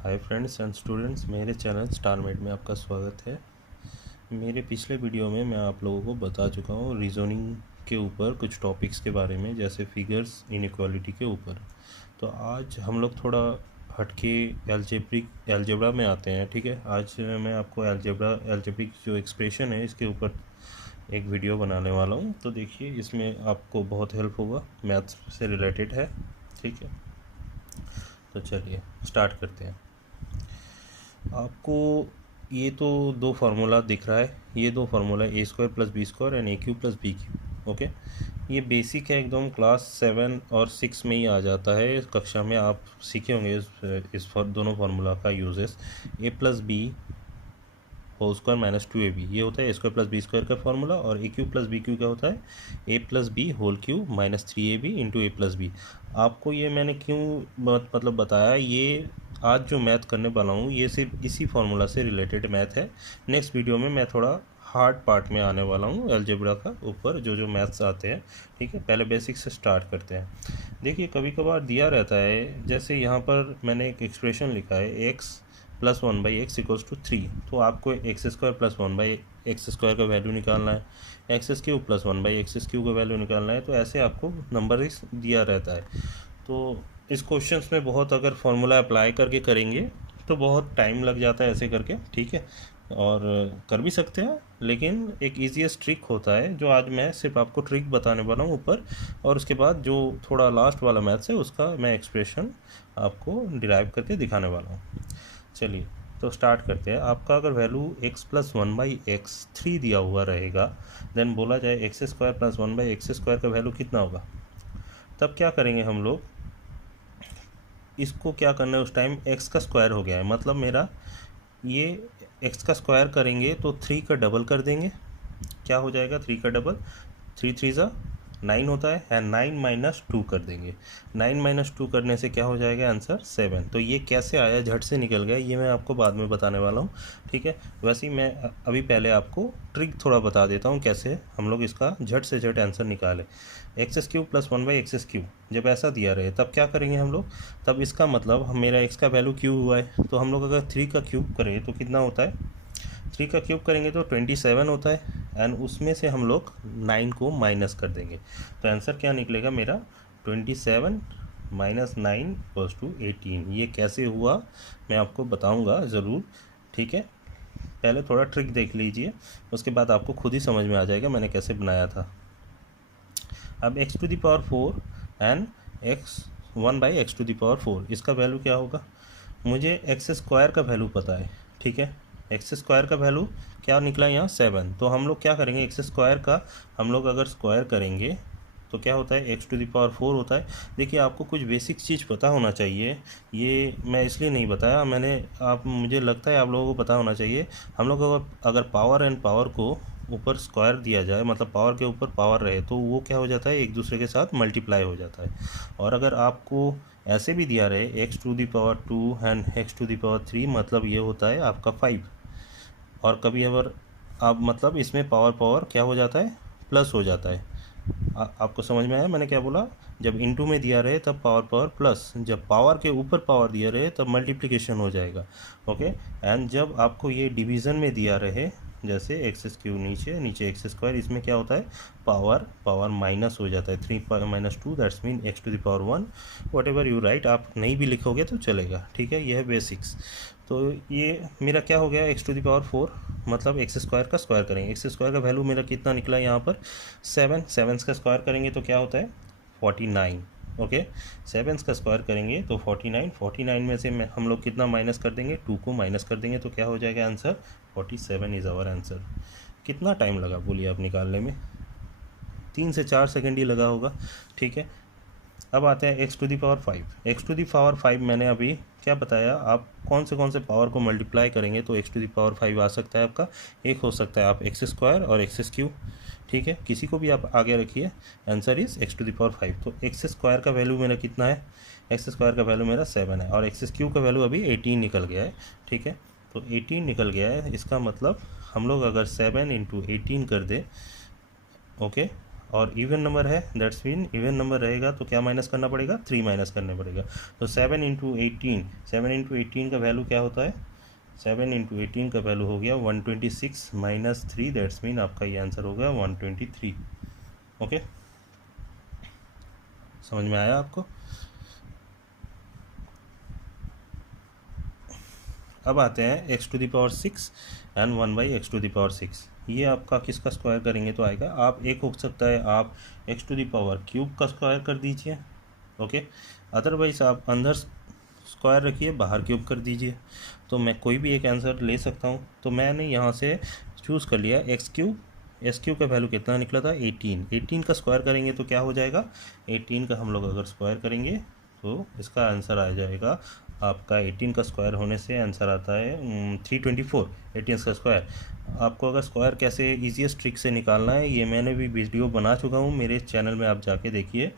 Hi friends and students, मेरे channel स्टारमेट में आपका स्वागत है। मेरे पिछले वीडियो में मैं आप लोगों को बता चुका हूँ रीजनिंग के ऊपर कुछ टॉपिक्स के बारे में, जैसे फिगर्स इनइक्वालिटी के ऊपर। तो आज हम लोग थोड़ा हटके अलजेब्रा में आते हैं। ठीक है, आज मैं आपको अलजेब्रिक जो एक्सप्रेशन है इसके ऊपर एक वीडियो बनाने वाला हूँ। तो देखिए, इसमें आपको बहुत हेल्प होगा, मैथ्स से रिलेटेड है। ठीक है, तो चलिए स्टार्ट करते हैं। आपको ये तो दो फार्मूला दिख रहा है, ये दो formula A square plus B square and A cube plus B cube. Okay, ये बेसिक है एकदम, क्लास 7 और 6 में ही आ जाता है। इस कक्षा में आप सीखे होंगे इस दोनों फार्मूला का uses. A plus B whole square minus 2ab, ये होता है A square plus B square का फार्मूला। और A cube plus B cube क्या होता है? A plus B whole cube minus 3ab into A plus B. आपको ये मैंने क्यों मतलब बताया, ये आज जो मैथ करने वाला हूँ ये सिर्फ इसी फार्मूला से रिलेटेड मैथ है। नेक्स्ट वीडियो में मैं थोड़ा हार्ड पार्ट में आने वाला हूँ अलजेब्रा का ऊपर, जो मैथ्स आते हैं। ठीक है, पहले बेसिक से स्टार्ट करते हैं। देखिए, कभी कभार दिया रहता है, जैसे यहाँ पर मैंने एक एक्सप्रेशन लिखा है x plus 1/x equals to 3। तो आपको x square plus 1/x square का वैल्यू निकालना है, x cube plus 1/x cube का वैल्यू निकालना है। तो ऐसे आपको नंबर दिया रहता है। तो इस क्वेश्चंस में बहुत अगर फॉर्मूला अप्लाई करके करेंगे तो बहुत टाइम लग जाता है ऐसे करके। ठीक है, और कर भी सकते हैं, लेकिन एक ईजीएस्ट ट्रिक होता है जो आज मैं सिर्फ आपको ट्रिक बताने वाला हूँ ऊपर, और उसके बाद जो थोड़ा लास्ट वाला मैथ्स है उसका मैं एक्सप्रेशन आपको डिराइव करके दिखाने वाला हूँ। चलिए तो स्टार्ट करते हैं। आपका अगर वैल्यू x प्लस 1/x3 दिया हुआ रहेगा, देन बोला जाए x square plus 1/x square का वैल्यू कितना होगा, तब क्या करेंगे हम लोग, इसको क्या करना है, उस टाइम x का स्क्वायर हो गया है, मतलब मेरा ये x का स्क्वायर करेंगे तो 3 का डबल कर देंगे। क्या हो जाएगा 3 का डबल? 3 3 ज़ा 9 होता है, एंड 9 माइनस 2 कर देंगे। 9 माइनस 2 करने से क्या हो जाएगा आंसर 7। तो ये कैसे आया, झट से निकल गया, ये मैं आपको बाद में बताने वाला हूँ। ठीक है, वैसे ही मैं अभी पहले आपको ट्रिक थोड़ा बता देता हूँ कैसे हम लोग इसका झट से झट आंसर निकालें। X cube plus 1/x cube जब ऐसा दिया रहे तब क्या करेंगे हम लोग, तब इसका मतलब मेरा एक्स का वैल्यू क्यूब हुआ है, तो हम लोग अगर 3 का क्यूब करें तो कितना होता है? 3 का क्यूब करेंगे तो 27 होता है, एंड उसमें से हम लोग 9 को माइनस कर देंगे। तो आंसर क्या निकलेगा मेरा? 27 माइनस 9 इक्वल्स टू 18। ये कैसे हुआ मैं आपको बताऊंगा ज़रूर। ठीक है, पहले थोड़ा ट्रिक देख लीजिए, उसके बाद आपको खुद ही समझ में आ जाएगा मैंने कैसे बनाया था। अब x⁴ एंड x1/x⁴, इसका वैल्यू क्या होगा? मुझे एक्स स्क्वायर का वैल्यू पता है। ठीक है, एक्स स्क्वायर का वैल्यू क्या निकला यहाँ 7। तो हम लोग क्या करेंगे, एक्स स्क्वायर का हम लोग अगर स्क्वायर करेंगे तो क्या होता है, x⁴ होता है। देखिए, आपको कुछ बेसिक चीज़ पता होना चाहिए, ये मैं इसलिए नहीं बताया, मुझे लगता है आप लोगों को पता होना चाहिए। हम लोग अगर पावर एंड पावर को ऊपर स्क्वायर दिया जाए, मतलब पावर के ऊपर पावर रहे, तो वो क्या हो जाता है, एक दूसरे के साथ मल्टीप्लाई हो जाता है। और अगर आपको ऐसे भी दिया रहे x⁴ एंड x⁴, मतलब ये होता है आपका 5। और कभी अगर आप मतलब इसमें पावर पावर क्या हो जाता है, प्लस हो जाता है। आपको समझ में आया मैंने क्या बोला? जब इनटू में दिया रहे तब पावर पावर प्लस, जब पावर के ऊपर पावर दिया रहे तब मल्टीप्लिकेशन हो जाएगा। ओके, एंड जब आपको ये डिवीज़न में दिया रहे, जैसे एक्स क्यूब नीचे नीचे एक्स स्क्वायर, इसमें क्या होता है, पावर पावर माइनस हो जाता है। 3 minus 2 that's mean x⁴ what ever you right, आप नहीं भी लिखोगे तो चलेगा। ठीक है, ये है बेसिक्स। तो ये मेरा क्या हो गया, x⁴, मतलब एक्स स्क्वायर का स्क्वायर करेंगे। एक्स स्क्वायर का वैल्यू मेरा कितना निकला यहाँ पर 7। 7 का स्क्वायर करेंगे तो क्या होता है 49। ओके, 7 का स्क्वायर करेंगे तो 49। 49 में से हम लोग कितना माइनस कर देंगे, 2 को माइनस कर देंगे, तो क्या हो जाएगा आंसर 47 इज़ आवर आंसर। कितना टाइम लगा बोलिए आप निकालने में? 3 से 4 सेकेंड ही लगा होगा। ठीक है, अब आते हैं x⁵। x⁵ मैंने अभी क्या बताया, आप कौन से पावर को मल्टीप्लाई करेंगे तो x⁵ आ सकता है आपका। एक हो सकता है आप एक्स स्क्वायर और एक्स क्यूब। ठीक है, किसी को भी आप आगे रखिए, आंसर इज x⁵। तो एक्स स्क्वायर का वैल्यू मेरा कितना है, एक्स स्क्वायर का वैल्यू मेरा 7 है, और एक्स क्यूब का वैल्यू अभी 18 निकल गया है। ठीक है, तो 18 निकल गया है, इसका मतलब हम लोग अगर 7 × 18 कर दे, ओके, और इवन नंबर है, दैट्स मीन इवन नंबर रहेगा तो क्या माइनस करना पड़ेगा, 3 माइनस करना पड़ेगा। तो 7 इंटू 18, 7 इंटू 18 का वैल्यू क्या होता है, 7 इंटू 18 का वैल्यू हो गया 126 माइनस 3, दैट्स मीन आपका ये आंसर हो गया 123। ओके, समझ में आया आपको। अब आते हैं x to the power 6 and 1 by X to the power 6। ये आपका किसका स्क्वायर करेंगे तो आएगा, आप एक हो सकता है आप x to the power cube का स्क्वायर कर दीजिए। ओके, अदरवाइज आप अंदर स्क्वायर रखिए, बाहर क्यूब कर दीजिए। तो मैं कोई भी एक आंसर ले सकता हूँ। तो मैंने यहाँ से चूज़ कर लिया एक्स क्यूब का वैल्यू कितना निकला था 18। 18 का स्क्वायर करेंगे तो क्या हो जाएगा, 18 का हम लोग अगर स्क्वायर करेंगे तो इसका आंसर आ जाएगा आपका 18 का स्क्वायर होने से आंसर आता है 324। 18 का स्क्वायर, आपको अगर स्क्वायर कैसे ईजीएस्ट ट्रिक से निकालना है ये मैंने भी वीडियो बना चुका हूँ मेरे चैनल में, आप जाके देखिए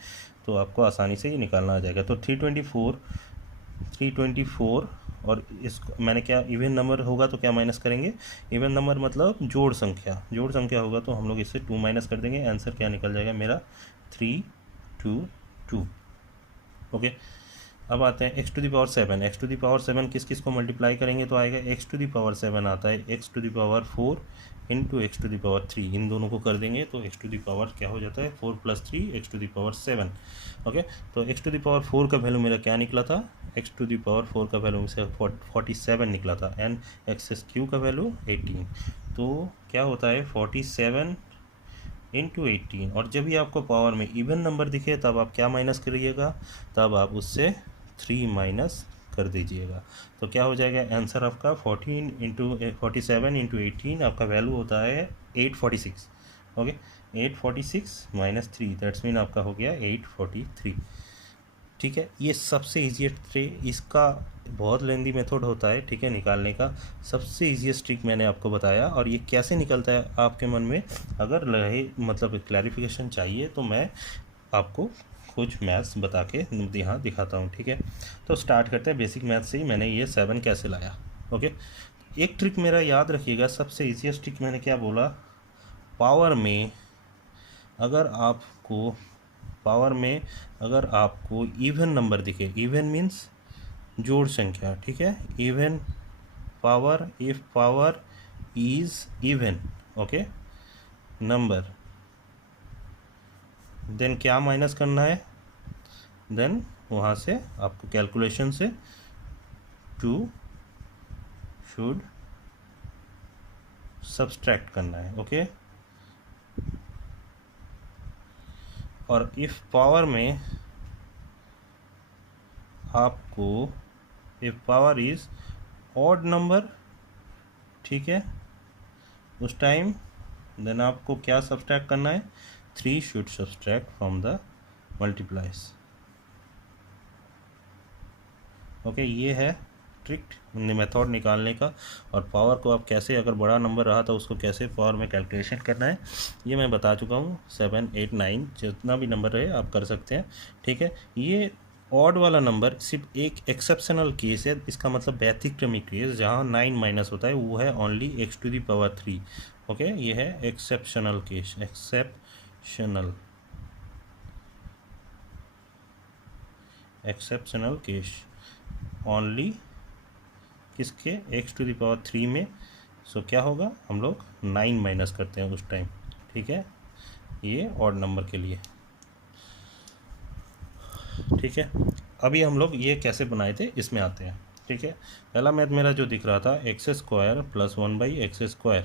तो आपको आसानी से ये निकालना आ जाएगा। तो 324 और इस मैंने क्या इवन नंबर होगा तो क्या माइनस करेंगे, इवन नंबर मतलब जोड़ संख्या होगा तो हम लोग इससे 2 माइनस कर देंगे। आंसर क्या निकल जाएगा मेरा 322। ओके, अब आते हैं X to the power 7। X to the power 7 किस किस को मल्टीप्लाई करेंगे तो आएगा एक्स टू द पावर 7 आता है x to the power 4 into X to the power 3, इन दोनों को कर देंगे तो एक्स टू द पावर क्या हो जाता है 4 + 3 X to the power 7। Okay, तो एक्स टू द पावर 4 का वैल्यू मेरा क्या निकला था, एक्स टू द पावर 4 का वैल्यू से 47 निकला था एंड एक्स क्यू का वैल्यू 18। तो क्या होता है 47 इंटू 18। और जब भी आपको पावर में इवन नंबर दिखे तब आप क्या माइनस करिएगा, तब आप उससे 3 माइनस कर दीजिएगा। तो क्या हो जाएगा आंसर आपका 47 इंटू 18 आपका वैल्यू होता है 846। ओके, 846 माइनस 3, दैट्स मीन आपका हो गया 843। ठीक है, ये सबसे ईजीएस्ट ट्रिक, इसका बहुत लेंदी मेथड होता है ठीक है निकालने का। सबसे ईजीएस्ट ट्रिक मैंने आपको बताया, और ये कैसे निकलता है आपके मन में अगर रहे मतलब क्लैरिफिकेशन चाहिए तो मैं आपको कुछ मैथ्स बता के यहाँ दिखाता हूँ। ठीक है, तो स्टार्ट करते हैं बेसिक मैथ्स से ही, मैंने ये 7 कैसे लाया। ओके, एक ट्रिक मेरा याद रखिएगा, सबसे ईजीएस्ट ट्रिक मैंने क्या बोला, पावर में अगर आपको इवन नंबर दिखे, इवन मीन्स जोड़ संख्या, ठीक है, even power, if power is even okay number, then क्या माइनस करना है, देन वहाँ से आपको कैलकुलेशन से 2 शुड सब्सट्रैक्ट करना है। ओके, और इफ पावर में आपको if power is odd number, ठीक है, उस टाइम देन आपको क्या सब्सट्रैक्ट करना है, 3 should subtract from the multiplies. Okay, ये है ट्रिक मेथड निकालने का, और पावर को आप कैसे, अगर बड़ा नंबर रहा तो उसको कैसे पावर में कैलकुलेशन करना है ये मैं बता चुका हूँ। 7, 8, 9 जितना भी नंबर रहे आप कर सकते हैं। ठीक है, ये ऑड वाला नंबर सिर्फ एक एक्सेप्शनल केस है, इसका मतलब व्यतिक्रमी केस जहाँ 9 माइनस होता है वो है only x to the power 3। Okay, ये है exceptional case, exceptional case only किसके, x टू द पावर 3 में। सो क्या होगा, हम लोग 9 माइनस करते हैं उस टाइम। ठीक है, ये ऑड नंबर के लिए। ठीक है, अभी हम लोग ये कैसे बनाए थे इसमें आते हैं। ठीक है, पहला मैथ मेरा जो दिख रहा था x² + 1/x²।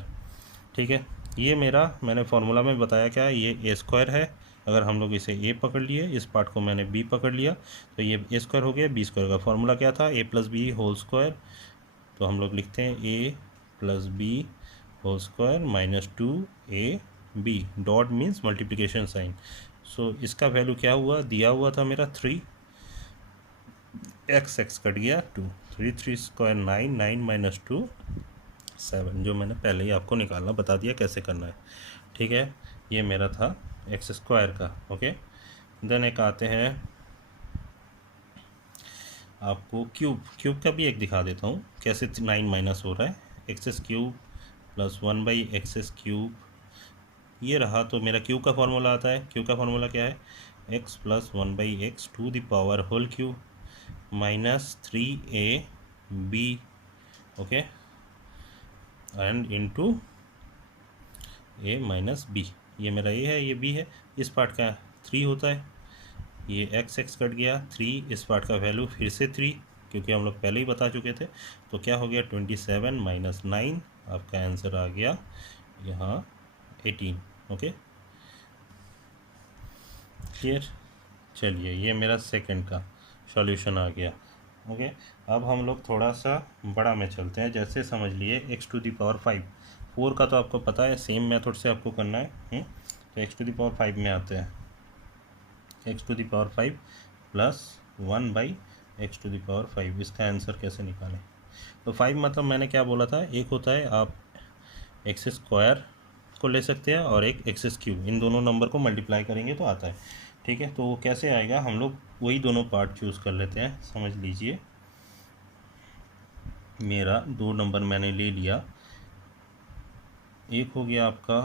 ठीक है, ये मेरा मैंने फार्मूला में बताया क्या, ये a² है, अगर हम लोग इसे a पकड़ लिए, इस पार्ट को मैंने b पकड़ लिया तो ये a² हो गया। b² का फार्मूला क्या था, a + b होल स्क्वायर, तो हम लोग लिखते हैं a + b whole square minus 2ab, dot means multiplication sign. So इसका वैल्यू क्या हुआ, दिया हुआ था मेरा 3, x कट गया 2, 3 3² 9, 9 माइनस 2 7, जो मैंने पहले ही आपको निकालना बता दिया कैसे करना है। ठीक है, ये मेरा था x² का। ओके, देन एक आते हैं आपको क्यूब का भी एक दिखा देता हूँ कैसे 9 माइनस हो रहा है। x³ + 1/x³ ये रहा। तो मेरा क्यू का फार्मूला आता है, क्यू का फार्मूला क्या है, x plus 1/x to the power whole cube minus 3ab, okay, and into a minus b। ये मेरा a है, ये b है, इस पार्ट का 3 होता है, ये x कट गया 3, इस पार्ट का वैल्यू फिर से 3 क्योंकि हम लोग पहले ही बता चुके थे। तो क्या हो गया 27 माइनस 9, आपका आंसर आ गया यहाँ 18, ओके क्लियर। चलिए ये मेरा सेकंड का सॉल्यूशन आ गया, ओके। अब हम लोग थोड़ा सा बड़ा में चलते हैं, जैसे समझ लिए x टू दी पावर 5, 4 का तो आपको पता है, सेम मेथड से आपको करना है। तो x टू दी पावर 5 में आते हैं, x to the power 5 plus 1/x to the power 5, इसका आंसर कैसे निकालें। तो 5 मतलब मैंने क्या बोला था, एक होता है आप एक्स स्क्वायर को ले सकते हैं और एक एक्स क्यूब, इन दोनों नंबर को मल्टीप्लाई करेंगे तो आता है, ठीक है। तो वो कैसे आएगा, हम लोग वही दोनों पार्ट चूज़ कर लेते हैं। समझ लीजिए मेरा 2 नंबर मैंने ले लिया, एक हो गया आपका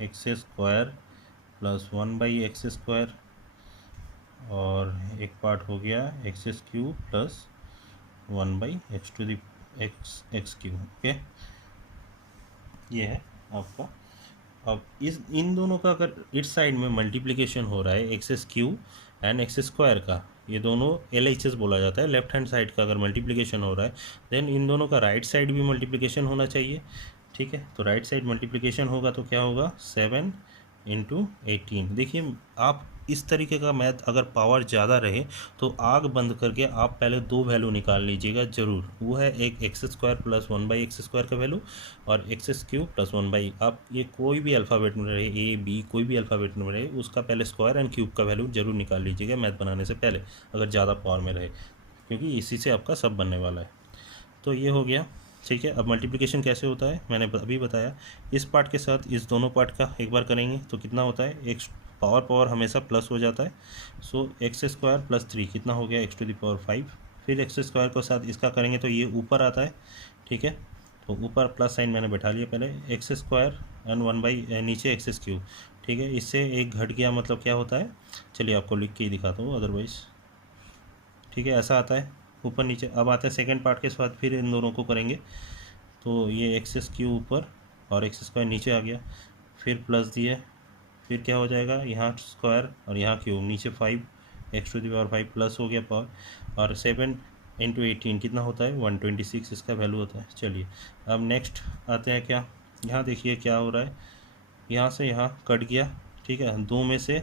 x square plus 1/x square, और एक पार्ट हो गया x cube plus 1/x to the x cube, okay. ये है आपका। अब इन दोनों का अगर इस साइड में मल्टीप्लिकेशन हो रहा है x cube and x square का, ये दोनों LHS बोला जाता है, लेफ्ट हैंड साइड का अगर मल्टीप्लिकेशन हो रहा है, देन इन दोनों का राइट साइड भी मल्टीप्लिकेशन होना चाहिए, ठीक है। तो राइट साइड मल्टीप्लिकेशन होगा तो क्या होगा 7 इंटू 18। देखिए आप इस तरीके का मैथ अगर पावर ज़्यादा रहे तो आग बंद करके आप पहले 2 वैल्यू निकाल लीजिएगा ज़रूर, वो है एक x square plus 1/x square का वैल्यू और एक्स क्यूब प्लस 1/, आप ये कोई भी अल्फ़ाबेट में रहे, A B कोई भी अल्फ़ाबेट में रहे, उसका पहले स्क्वायर एंड क्यूब का वैल्यू ज़रूर निकाल लीजिएगा मैथ बनाने से पहले, अगर ज़्यादा पावर में रहे, क्योंकि इसी से आपका सब बनने वाला है। तो ये हो गया, ठीक है। अब मल्टीप्लिकेशन कैसे होता है मैंने अभी बताया, इस पार्ट के साथ इस दोनों पार्ट का एक बार करेंगे तो कितना होता है, एक पावर हमेशा प्लस हो जाता है। सो एक्स स्क्वायर प्लस 3 कितना हो गया, एक्स टू द पावर 5। फिर एक्स स्क्वायर के साथ इसका करेंगे तो ये ऊपर आता है, ठीक है। तो ऊपर प्लस साइन मैंने बैठा लिया, पहले एक्स स्क्वायर एंड 1/, नीचे एक्स क्यूब, ठीक है। इससे एक घट गया, मतलब क्या होता है, चलिए आपको लिख के ही दिखाता हूँ अदरवाइज़, ठीक है। ऐसा आता है ऊपर नीचे। अब आता है सेकेंड पार्ट के साथ, फिर इन दोनों को करेंगे तो ये एक्स क्यूब ऊपर और एक्स स्क्वायर नीचे आ गया, फिर प्लस दिए, फिर क्या हो जाएगा, यहाँ स्क्वायर और यहाँ क्यूब, नीचे 5 x to the power 5 plus हो गया पावर, और 7 इंटू 18 कितना होता है 126, इसका वैल्यू होता है। चलिए अब नेक्स्ट आते हैं, क्या यहाँ देखिए क्या हो रहा है, यहाँ से यहाँ कट गया, ठीक है, 2 में से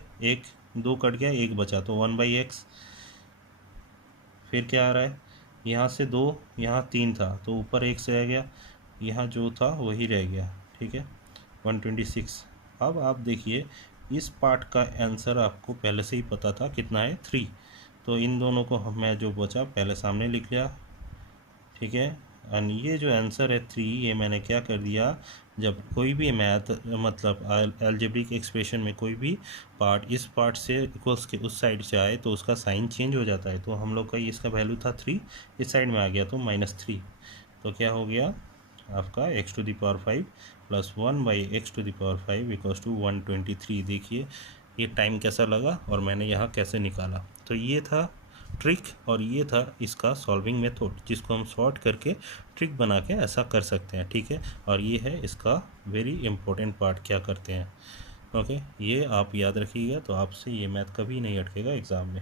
2 कट गया, 1 बचा, तो 1/x। फिर क्या आ रहा है, यहाँ से 2, यहाँ 3 था तो ऊपर 1 से रह गया, यहाँ जो था वही रह गया, ठीक है 126। अब आप देखिए इस पार्ट का आंसर आपको पहले से ही पता था कितना है 3, तो इन दोनों को मैं जो बचा पहले सामने लिख लिया, ठीक है। एंड ये जो आंसर है 3, ये मैंने क्या कर दिया, जब कोई भी मैथ मतलब अलजेब्रिक एक्सप्रेशन में कोई भी पार्ट इस पार्ट से इक्वल्स के उस साइड से आए तो उसका साइन चेंज हो जाता है। तो हम लोग का इसका वैल्यू था 3, इस साइड में आ गया तो -3, तो क्या हो गया आपका x to the power 5 plus 1/x to the power 5 equals to 123। देखिए ये टाइम कैसा लगा और मैंने यहाँ कैसे निकाला। तो ये था ट्रिक और ये था इसका सॉल्विंग मेथड, जिसको हम सॉर्ट करके ट्रिक बना के ऐसा कर सकते हैं, ठीक है। और ये है इसका वेरी इंपॉर्टेंट पार्ट, क्या करते हैं, ओके। ये आप याद रखिएगा तो आपसे ये मैथ कभी नहीं अटकेगा एग्ज़ाम में।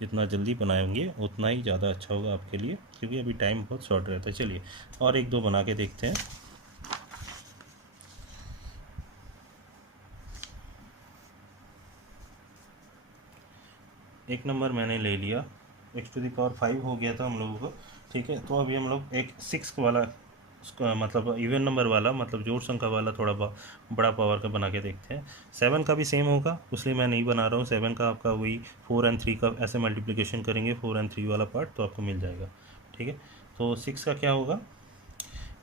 जितना जल्दी बनाएंगे उतना ही ज़्यादा अच्छा होगा आपके लिए, क्योंकि अभी टाइम बहुत शॉर्ट रहता है। चलिए और एक दो बना के देखते हैं। एक नंबर मैंने ले लिया, एक्स टू दी पावर 5 हो गया था हम लोगों को, ठीक है। तो अभी हम लोग एक 6 वाला उसका मतलब इवन नंबर वाला, मतलब जोड़ संख्या वाला थोड़ा बड़ा पावर का बना के देखते हैं। 7 का भी सेम होगा, इसलिए मैं नहीं बना रहा हूँ। 7 का आपका वही 4 एंड 3 का ऐसे मल्टीप्लिकेशन करेंगे, 4 एंड 3 वाला पार्ट, तो आपको मिल जाएगा, ठीक है। तो 6 का क्या होगा,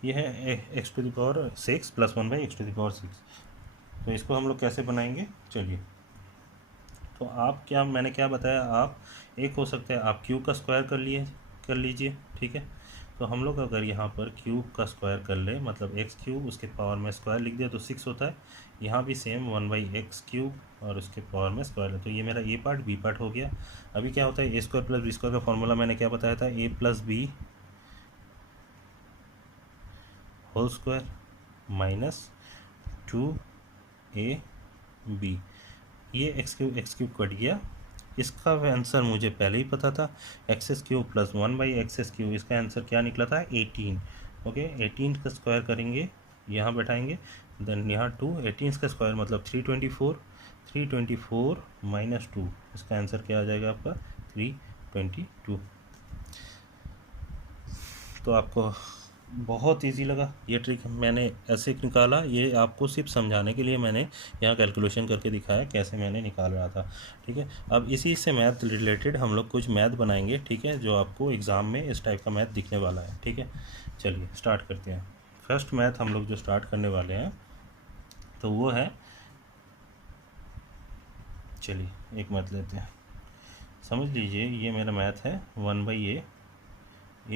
ये है x to the power 6 plus 1/x to the power 6। तो इसको हम लोग कैसे बनाएंगे, चलिए। तो आप क्या, मैंने क्या बताया, आप एक हो सकता है आप क्यू का स्क्वायर कर लीजिए, ठीक है। तो हम लोग अगर यहाँ पर क्यूब का स्क्वायर कर ले, मतलब एक्स क्यूब उसके पावर में स्क्वायर लिख दिया तो 6 होता है। यहाँ भी सेम 1/x क्यूब और उसके पावर में स्क्वायर है। तो ये मेरा ए पार्ट बी पार्ट हो गया। अभी क्या होता है, A square plus B square का फॉर्मूला मैंने क्या बताया था, A plus B whole square minus 2ab। ये एक्स क्यूब कट गया। इसका आंसर मुझे पहले ही पता था, x cube plus 1/x cube. इसका आंसर क्या निकला था, 18। ओके, 18 का स्क्वायर करेंगे, यहाँ बैठाएंगे, देन यहाँ 2, 18 का स्क्वायर मतलब 324, 324 माइनस 2, इसका आंसर क्या आ जाएगा आपका 322। तो आपको बहुत इजी लगा ये ट्रिक, मैंने ऐसे निकाला, ये आपको सिर्फ समझाने के लिए मैंने यहाँ कैलकुलेशन करके दिखाया कैसे मैंने निकाल रहा था। ठीक है, अब इसी से मैथ रिलेटेड हम लोग कुछ मैथ बनाएंगे, ठीक है, जो आपको एग्ज़ाम में इस टाइप का मैथ दिखने वाला है। ठीक है, चलिए स्टार्ट करते हैं। फर्स्ट मैथ हम लोग जो स्टार्ट करने वाले हैं तो वो है, चलिए एक मैथ लेते हैं। समझ लीजिए ये मेरा मैथ है 1/a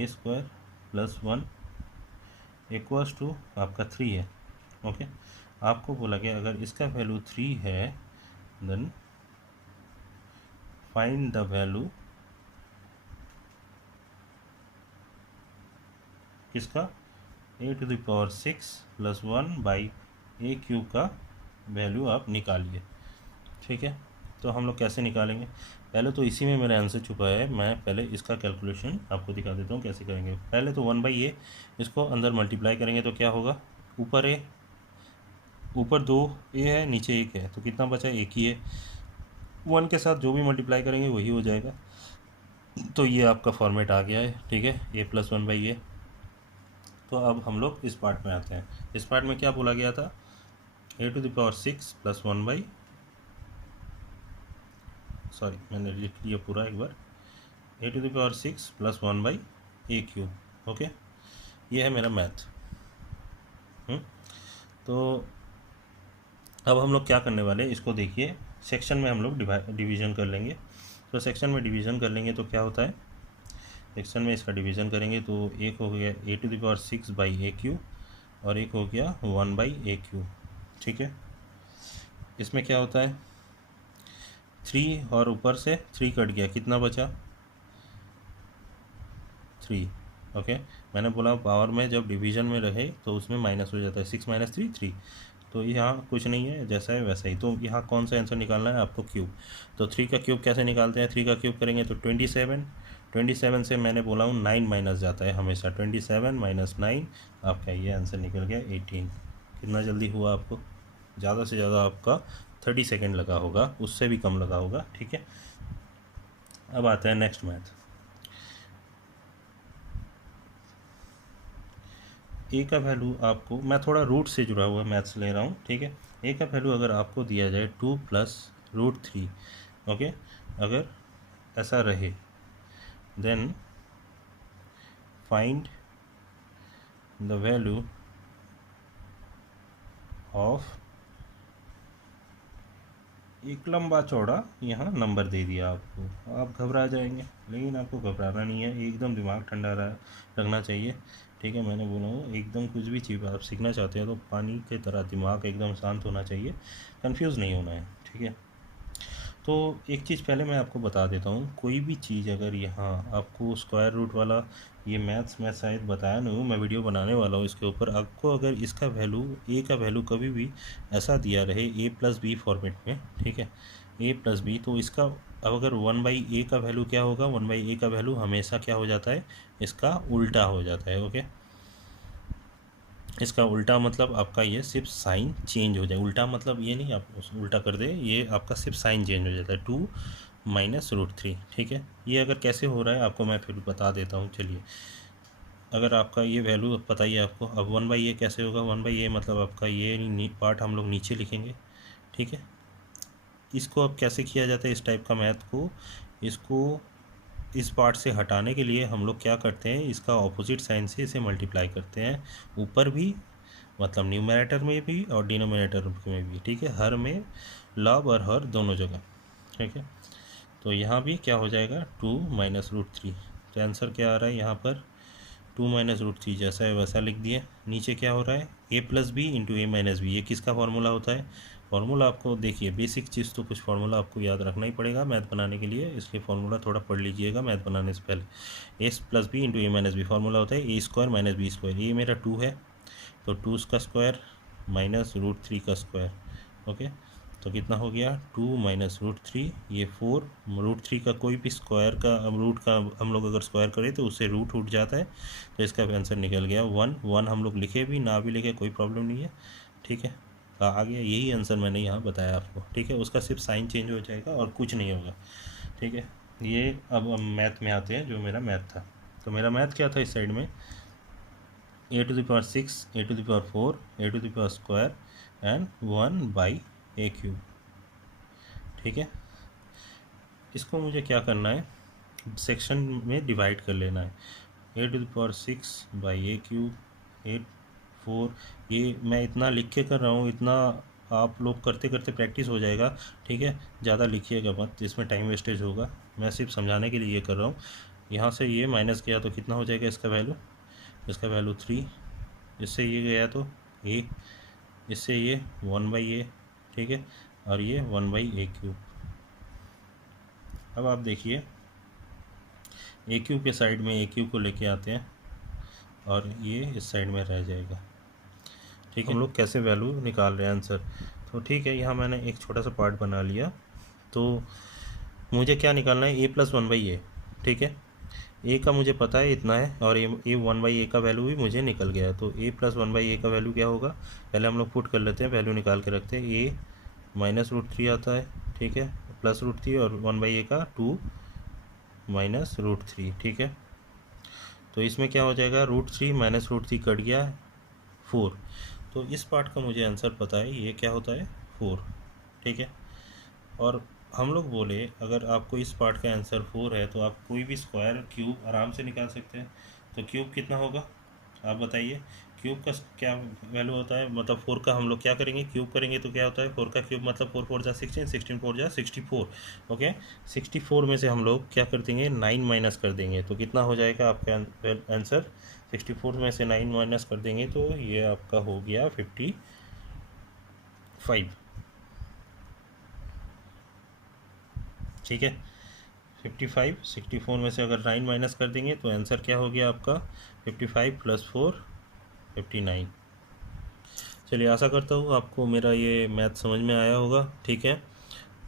square plus 1 equals to आपका 3 है। ओके, आपको बोला गया अगर इसका वैल्यू 3 है देन फाइंड द वैल्यू किसका, a⁶ प्लस 1/a³ का वैल्यू आप निकालिए। ठीक है, तो हम लोग कैसे निकालेंगे, पहले तो इसी में मेरा आंसर छुपा है, मैं पहले इसका कैलकुलेशन आपको दिखा देता हूँ कैसे करेंगे। पहले तो 1/a, इसको अंदर मल्टीप्लाई करेंगे तो क्या होगा, ऊपर 2a है, नीचे 1 है, तो कितना बचा, 1 ही है। 1 के साथ जो भी मल्टीप्लाई करेंगे वही हो जाएगा। तो ये आपका फॉर्मेट आ गया है। ठीक है, a प्लस 1/a। तो अब हम लोग इस पार्ट में आते हैं। इस पार्ट में क्या बोला गया था, a⁶ प्लस 1/, सॉरी मैंने लिख लिया पूरा एक बार, a⁶ प्लस 1/a³। ओके, ये है मेरा मैथ। तो अब हम लोग क्या करने वाले हैं, इसको देखिए, सेक्शन में हम लोग डिवीज़न कर लेंगे। तो सेक्शन में डिवीज़न कर लेंगे तो क्या होता है, सेक्शन में इसका डिवीज़न करेंगे तो एक हो गया a⁶/a³ और एक हो गया 1/a³। ठीक है, इसमें क्या होता है, 3 और ऊपर से 3 कट गया, कितना बचा 3। ओके, मैंने बोला पावर में जब डिवीज़न में रहे तो उसमें माइनस हो जाता है, 6 - 3 3। तो यहाँ कुछ नहीं है, जैसा है वैसा ही। तो यहाँ कौन सा आंसर निकालना है आपको, क्यूब। तो 3 का क्यूब कैसे निकालते हैं, 3 का क्यूब करेंगे तो 27, 27 से मैंने बोला हूँ 9 माइनस जाता है हमेशा, 27 माइनस 9, आपका ये आंसर निकल गया 18। कितना जल्दी हुआ आपको, ज़्यादा से ज़्यादा आपका 30 सेकेंड लगा होगा, उससे भी कम लगा होगा। ठीक है, अब आता है नेक्स्ट मैथ। ए का वैल्यू आपको, मैं थोड़ा रूट से जुड़ा हुआ मैथ्स ले रहा हूँ। ठीक है, ए का वैल्यू अगर आपको दिया जाए 2 + √3, ओके, अगर ऐसा रहे then find the value of, एक लंबा चौड़ा यहाँ नंबर दे दिया आपको, आप घबरा जाएंगे, लेकिन आपको घबराना नहीं है, एकदम दिमाग ठंडा रखना चाहिए। ठीक है, मैंने बोला हूँ एकदम कुछ भी चीज़ आप सीखना चाहते हैं तो पानी की तरह दिमाग एकदम शांत होना चाहिए, कंफ्यूज नहीं होना है। ठीक है, तो एक चीज़ पहले मैं आपको बता देता हूँ, कोई भी चीज़ अगर यहाँ आपको स्क्वायर रूट वाला ये मैथ्स मैं शायद बताया नहीं हूँ, मैं वीडियो बनाने वाला हूँ इसके ऊपर, आपको अगर इसका वैल्यू, ए का वैल्यू कभी भी ऐसा दिया रहे a+b फॉर्मेट में, ठीक है, a+b, तो इसका अब अगर 1/a का वैल्यू क्या होगा, 1/a का वैल्यू हमेशा क्या हो जाता है, इसका उल्टा हो जाता है। ओके, इसका उल्टा मतलब आपका ये सिर्फ साइन चेंज हो जाए, उल्टा मतलब ये नहीं आप उल्टा कर दे, ये आपका सिर्फ साइन चेंज हो जाता है, 2 - √3। ठीक है, ये अगर कैसे हो रहा है आपको मैं फिर बता देता हूँ। चलिए, अगर आपका ये वैल्यू पता ही है आपको, अब 1/a कैसे होगा, 1/a मतलब आपका ये पार्ट हम लोग नीचे लिखेंगे। ठीक है, इसको अब कैसे किया जाता है इस टाइप का मैथ को, इसको इस पार्ट से हटाने के लिए हम लोग क्या करते हैं, इसका ऑपोजिट साइन से इसे मल्टीप्लाई करते हैं, ऊपर भी मतलब न्यूमरेटर में भी और डिनोमिनेटर में भी। ठीक है, हर में लॉग और हर दोनों जगह। ठीक है, तो यहाँ भी क्या हो जाएगा 2 - √3। तो आंसर क्या आ रहा है यहाँ पर 2 माइनस रूट 3 जैसा है वैसा लिख दिए। नीचे क्या हो रहा है, a plus b into a minus b, ये किसका फार्मूला होता है। फार्मूला आपको देखिए, बेसिक चीज़ तो कुछ फार्मूला आपको याद रखना ही पड़ेगा मैथ बनाने के लिए, इसलिए फार्मूला थोड़ा पढ़ लीजिएगा मैथ बनाने से पहले। ए plus b into a minus B formula होता है A square minus B square. ये मेरा 2 है तो 2 का स्क्वायर माइनस रूट 3 का स्क्वायर। ओके, तो कितना हो गया 2 माइनस रूट 3, ये 4। रूट 3 का कोई भी स्क्वायर का रूट का हम लोग अगर स्क्वायर करें तो उससे रूट उठ जाता है, तो इसका आंसर निकल गया 1। हम लोग लिखे भी ना भी लिखे कोई प्रॉब्लम नहीं है, ठीक है। आ गया, यही आंसर मैंने यहाँ बताया आपको, ठीक है। उसका सिर्फ साइन चेंज हो जाएगा और कुछ नहीं होगा, ठीक है। ये अब हम मैथ में आते हैं, जो मेरा मैथ था। तो मेरा मैथ क्या था इस साइड में, a to the power 6, a to the power 4, a to the power square and 1 by a cube, ठीक है। इसको मुझे क्या करना है, सेक्शन में डिवाइड कर लेना है। a to the power 6 by a cube 8 4, ये मैं इतना लिख के कर रहा हूँ, इतना आप लोग करते करते प्रैक्टिस हो जाएगा, ठीक है। ज़्यादा लिखिएगा मत, इसमें टाइम वेस्टेज होगा, मैं सिर्फ समझाने के लिए ये कर रहा हूँ। यहाँ से ये माइनस किया तो कितना हो जाएगा इसका वैल्यू 3, इससे ये गया तो a, इससे ये 1 बाई ए, ठीक है, और ये 1 बाई ए क्यूब। अब आप देखिए ए क्यूब के साइड में ए क्यूब को लेके आते हैं और ये इस साइड में रह जाएगा, ठीक है। हम लोग कैसे वैल्यू निकाल रहे हैं आंसर, तो ठीक है, यहाँ मैंने एक छोटा सा पार्ट बना लिया। तो मुझे क्या निकालना है, ए प्लस 1 बाई ए, ठीक है। ए का मुझे पता है इतना है, और ए 1 बाई ए का वैल्यू भी मुझे निकल गया। तो ए प्लस 1 बाई ए का वैल्यू क्या होगा, पहले हम लोग पुट कर लेते हैं, वैल्यू निकाल के रखते हैं। ए माइनस रूट 3 आता है, ठीक है, प्लस रूट 3, और 1 बाई ए का 2 माइनस रूट 3, ठीक है। तो इसमें क्या हो जाएगा, रूट 3 माइनस रूट 3 कट गया 4। तो इस पार्ट का मुझे आंसर पता है, ये क्या होता है 4, ठीक है। और हम लोग बोले अगर आपको इस पार्ट का आंसर 4 है तो आप कोई भी स्क्वायर क्यूब आराम से निकाल सकते हैं। तो क्यूब कितना होगा आप बताइए, क्यूब का क्या वैल्यू होता है, मतलब 4 का हम लोग क्या करेंगे, क्यूब करेंगे तो क्या होता है 4 का क्यूब मतलब 4 4 जा 16, 16 4 जा 64। ओके, 64 में से हम लोग क्या कर देंगे 9 माइनस कर देंगे, तो कितना हो जाएगा आपका आंसर, 64 में से 9 माइनस कर देंगे तो ये आपका हो गया 55, ठीक है। 55, 64 में से अगर 9 माइनस कर देंगे तो आंसर क्या हो गया आपका 55 प्लस 4 59। चलिए, आशा करता हूँ आपको मेरा ये मैथ समझ में आया होगा, ठीक है।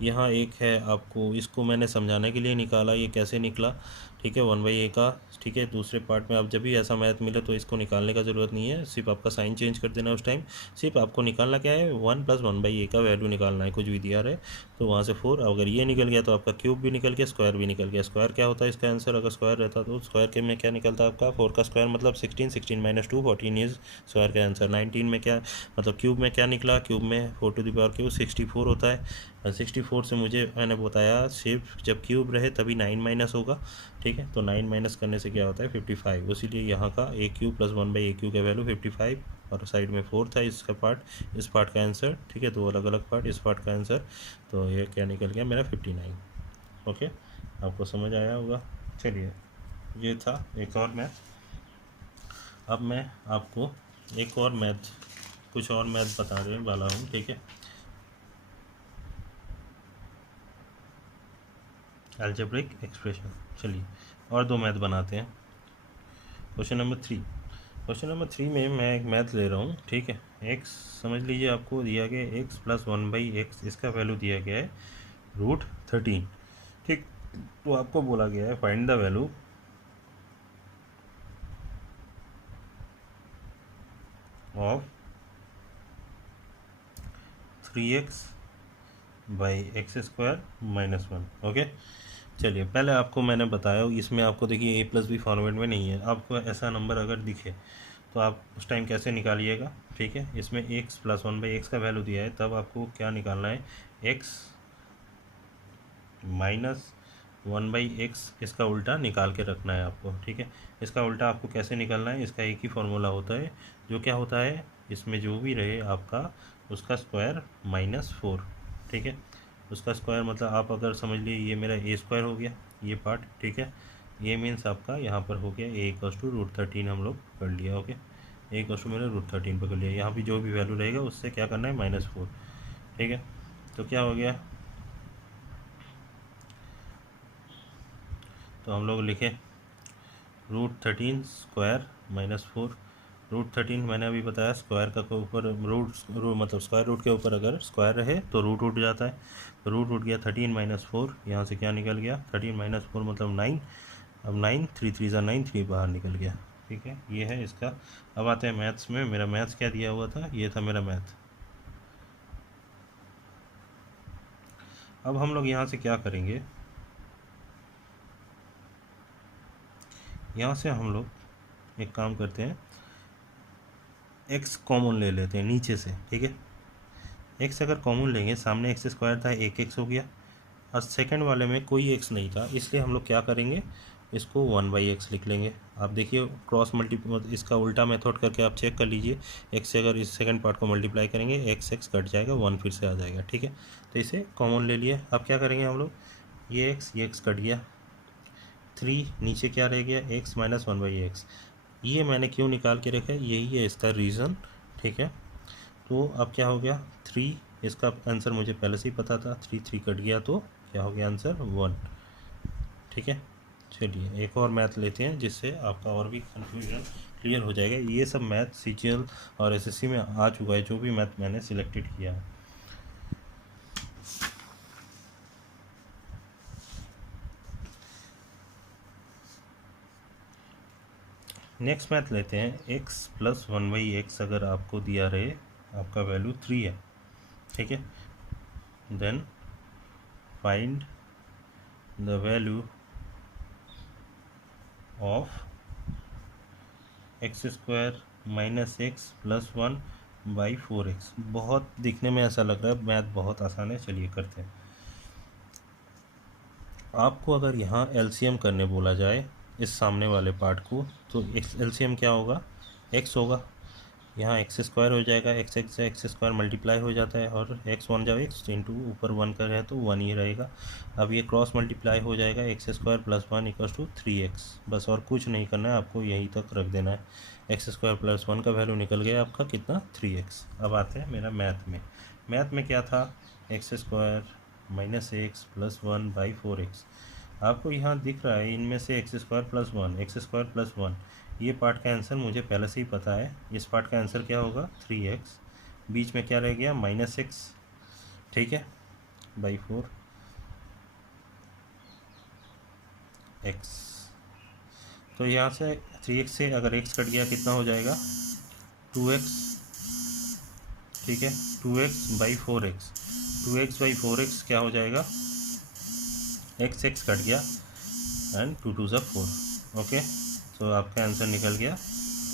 यहाँ एक है, आपको इसको मैंने समझाने के लिए निकाला, ये कैसे निकला, ठीक है, 1 बाई ए का, ठीक है। दूसरे पार्ट में आप जब भी ऐसा मैथ मिले तो इसको निकालने का ज़रूरत नहीं है, सिर्फ आपका साइन चेंज कर देना उस टाइम। सिर्फ आपको निकालना क्या है, 1 प्लस 1 बाई ए का वैल्यू निकालना है, कुछ भी दिया रहे तो वहाँ से 4। अगर ये निकल गया तो आपका क्यूब भी निकल गया, स्क्वायर भी निकल गया। स्क्वायर क्या होता है इसका आंसर, अगर स्क्वायर रहता तो स्क्वायर के में क्या निकलता है आपका 4 का स्क्वायर मतलब 16, 16 माइनस 2 14 इज स्क्वायर का आंसर। 19 में क्या मतलब क्यूब में क्या निकला, क्यूब में 4 टू द पावर क्यूब 64 होता है। 64 से मुझे मैंने बताया सिर्फ जब क्यूब रहे तभी 9 माइनस होगा, ठीक है। तो 9 माइनस करने से क्या होता है 55, इसीलिए यहाँ का A cube plus 1 by A cube का वैल्यू 55, और साइड में 4 था इसका पार्ट, इस पार्ट का आंसर, ठीक है। दो अलग अलग पार्ट, इस पार्ट का आंसर, तो ये क्या निकल गया मेरा 59। ओके, आपको समझ आया होगा। चलिए, ये था एक और मैथ। अब मैं आपको एक और मैथ, कुछ और मैथ बताने वाला हूँ, ठीक है। Algebraic expression. चलिए और दो मैथ बनाते हैं। क्वेश्चन नंबर 3 में मैं एक मैथ ले रहा हूँ, ठीक है। एक्स समझ लीजिए, आपको दिया गया एक्स प्लस 1 बाई एक्स, इसका वैल्यू दिया गया है रूट 13, ठीक। तो आपको बोला गया है find the value of 3x by x square minus 1। Okay, चलिए पहले आपको मैंने बताया, इसमें आपको देखिए ए प्लस बी फॉर्मेट में नहीं है। आपको ऐसा नंबर अगर दिखे तो आप उस टाइम कैसे निकालिएगा, ठीक है। इसमें एक्स प्लस 1 बाई एक्स का वैल्यू दिया है, तब आपको क्या निकालना है, एक्स माइनस 1 बाई एक्स, इसका उल्टा निकाल के रखना है आपको, ठीक है। इसका उल्टा आपको कैसे निकालना है, इसका एक ही फॉर्मूला होता है, जो क्या होता है, इसमें जो भी रहे आपका उसका स्क्वायर माइनस 4, ठीक है। उसका स्क्वायर मतलब आप अगर समझ लिए ये मेरा ए स्क्वायर हो गया ये पार्ट, ठीक है। ये मीन्स आपका यहाँ पर हो गया ए इक्वल्स टू √13 हम लोग कर लिया। ओके, ए इक्वल्स टू मैंने √13 पकड़ लिया। यहाँ भी जो भी वैल्यू रहेगा उससे क्या करना है, -4। ठीक है, तो क्या हो गया, तो हम लोग लिखे √13 स्क्वायर -4। √13 मैंने अभी बताया स्क्वायर का ऊपर मतलब स्क्वायर रूट के ऊपर अगर स्क्वायर रहे तो रूट उठ जाता है। तो रूट उठ गया 13 -4, यहाँ से क्या निकल गया 13 -4 मतलब 9। अब 9 3 3 ज़ा 9, 3 बाहर निकल गया। ठीक है, ये है इसका। अब आते हैं मैथ्स में। मेरा मैथ्स क्या दिया हुआ था, ये था मेरा मैथ। अब हम लोग यहाँ से क्या करेंगे, यहाँ से हम लोग एक काम करते हैं, x कॉमन ले लेते हैं नीचे से। ठीक है, x अगर कॉमन लेंगे, सामने x स्क्वायर था, एक x हो गया, और सेकंड वाले में कोई x नहीं था, इसलिए हम लोग क्या करेंगे, इसको 1/x लिख लेंगे। आप देखिए क्रॉस इसका उल्टा मेथड करके आप चेक कर लीजिए। x से अगर इस सेकंड पार्ट को मल्टीप्लाई करेंगे, x कट जाएगा, 1 फिर से आ जाएगा। ठीक है, तो इसे कॉमन ले लिए। अब क्या करेंगे हम लोग, ये x कट गया, 3 नीचे क्या रह गया, x - 1/x। ये मैंने क्यों निकाल के रखा है, यही है इसका रीज़न। ठीक है, तो अब क्या हो गया, 3, इसका आंसर मुझे पहले से ही पता था, 3 कट गया, तो क्या हो गया आंसर 1। ठीक है, चलिए एक और मैथ लेते हैं जिससे आपका और भी कन्फ्यूजन क्लियर हो जाएगा। ये सब मैथ CGL और SSC में आ चुका है, जो भी मैथ मैंने सिलेक्टेड किया है। नेक्स्ट मैथ लेते हैं, x + 1/x अगर आपको दिया रहे, आपका वैल्यू 3 है। ठीक है, then find the value of x² - x + 1/4x। बहुत दिखने में ऐसा लग रहा है, मैथ बहुत आसान है, चलिए करते हैं। आपको अगर यहाँ LCM करने बोला जाए इस सामने वाले पार्ट को, तो LCM क्या होगा, x होगा, यहाँ x² हो जाएगा, x से x² मल्टीप्लाई हो जाता है, और x 1 जब x इंटू ऊपर 1 का है तो 1 ही रहेगा। अब ये क्रॉस मल्टीप्लाई हो जाएगा, x² + 1 = 3x। बस और कुछ नहीं करना है, आपको यहीं तक रख देना है। x² + 1 का वैल्यू निकल गया आपका कितना, 3x। अब आते हैं मेरा मैथ में। मैथ में क्या था, x² - x + 1/4x। आपको यहाँ दिख रहा है इनमें से x² + 1, x² + 1, ये पार्ट का आंसर मुझे पहले से ही पता है। इस पार्ट का आंसर क्या होगा, 3x। बीच में क्या रह गया, -x। ठीक है, /4 x। तो यहाँ से 3x से अगर x कट गया, कितना हो जाएगा, 2x। ठीक है, 2x/4x। 2x/4x क्या हो जाएगा, x कट गया, एंड 2 2 = 4। ओके, तो आपका आंसर निकल गया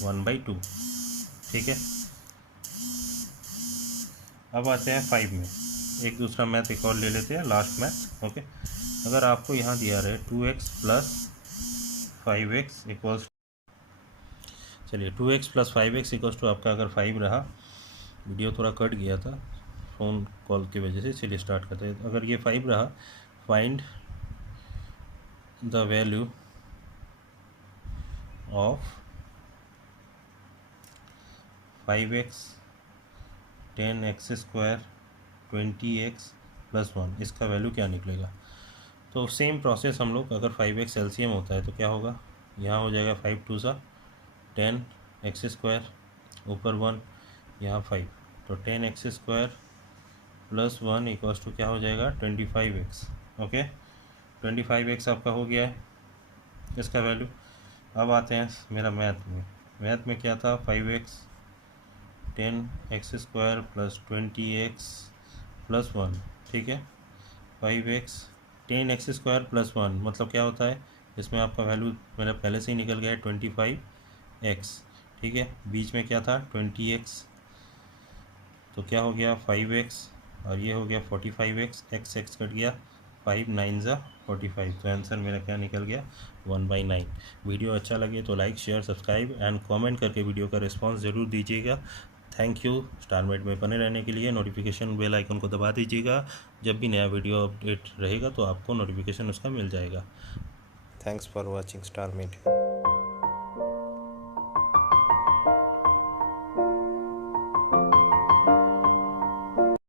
1/2। ठीक है, अब आते हैं 5 में। एक दूसरा मैथ एक और ले लेते हैं, लास्ट मैथ। ओके, अगर आपको यहाँ दिया रहे 2x + 5x इक्वल्स, चलिए 2x + 5x इक्वल्स टू आपका अगर 5 रहा, वीडियो थोड़ा कट गया था फ़ोन कॉल की वजह से, चलिए स्टार्ट करते हैं। अगर ये 5 रहा, find the value of 5x 10x² 20x + 1, इसका वैल्यू क्या निकलेगा। तो सेम प्रोसेस हम लोग, अगर 5x LCM होता है तो क्या होगा, यहाँ हो जाएगा 5 2 ज़ा 10x², ऊपर 1, यहाँ 5, तो 10x² + 1 = क्या हो जाएगा, 25x। ओके, 25x आपका हो गया है इसका वैल्यू। अब आते हैं मेरा मैथ में। मैथ में क्या था, 5x 10x² + 20x + 1। ठीक है, 5x 10x² + 1 मतलब क्या होता है, इसमें आपका वैल्यू मेरा पहले से ही निकल गया है, 25x। ठीक है, बीच में क्या था, 20x, तो क्या हो गया 5x, और ये हो गया 45x, x कट गया, 5 9 ज़ा 45। तो आंसर मेरा क्या निकल गया, 1/9। वीडियो अच्छा लगे तो like share subscribe and comment करके वीडियो का रिस्पांस ज़रूर दीजिएगा। Thank you. स्टारमेट में बने रहने के लिए नोटिफिकेशन बेल आइकन को दबा दीजिएगा। जब भी नया वीडियो अपडेट रहेगा तो आपको नोटिफिकेशन उसका मिल जाएगा। Thanks for watching स्टारमेट।